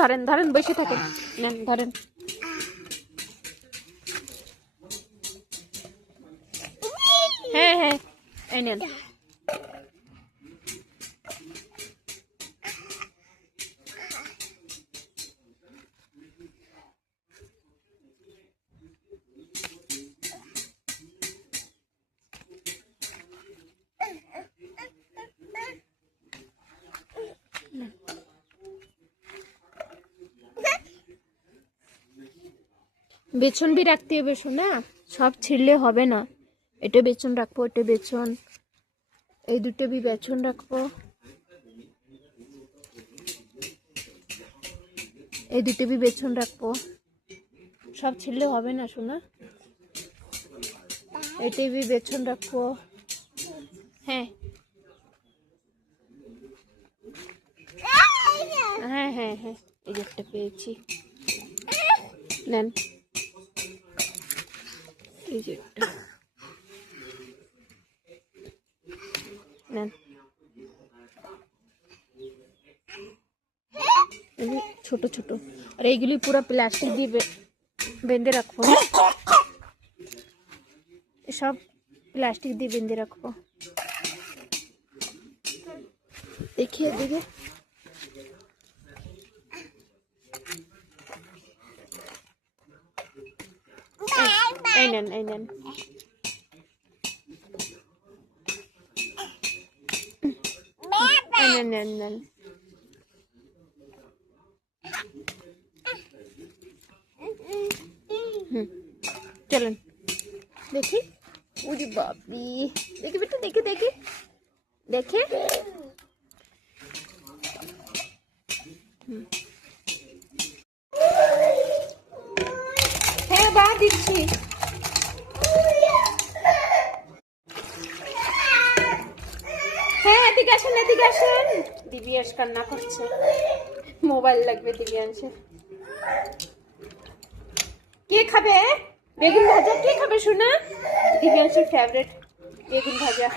ধরেন ধরেন, বসে থাকেন, নেন ধরেন। হ্যাঁ হ্যাঁ, এই নেন। বেচন भी রাখতে হবে শোনা, সব ছিঁড়লে হবে না। এটা বেচন রাখবো, এটা বেচন, এই দুটো भी বেচন রাখবো, এই দুটো भी বেচন রাখবো। সব ছিঁড়লে হবে না শোনা, এটা भी বেচন রাখবো। হ্যাঁ হ্যাঁ হ্যাঁ হ্যাঁ, এই যে একটা পেয়েছি, নেন। এই যে একটা নেন, ছোট ছোট। আর এইগুলি পুরো প্লাস্টিক দিয়ে বেঁধে রাখবো, সব প্লাস্টিক দিয়ে বেঁধে রাখবো। देखिए देखिए, এই নেন এই নেন, নেন নেন নেন। चलन देखिए, उरी बापी, देखिए बेटा, देखिए देखिए देखिए। হ্যাঁ বা দিচ্ছি। হ্যাঁ এদিকে আসেন, এদিকে আসেন। দিব্যাংশ কান্না করছে, মোবাইল লাগবে দিব্যাংশের। কে খাবে বেগুন ভাজা? কে খাবে শোনা? দিব্যাংশের ফেভারিট বেগুন ভাজা।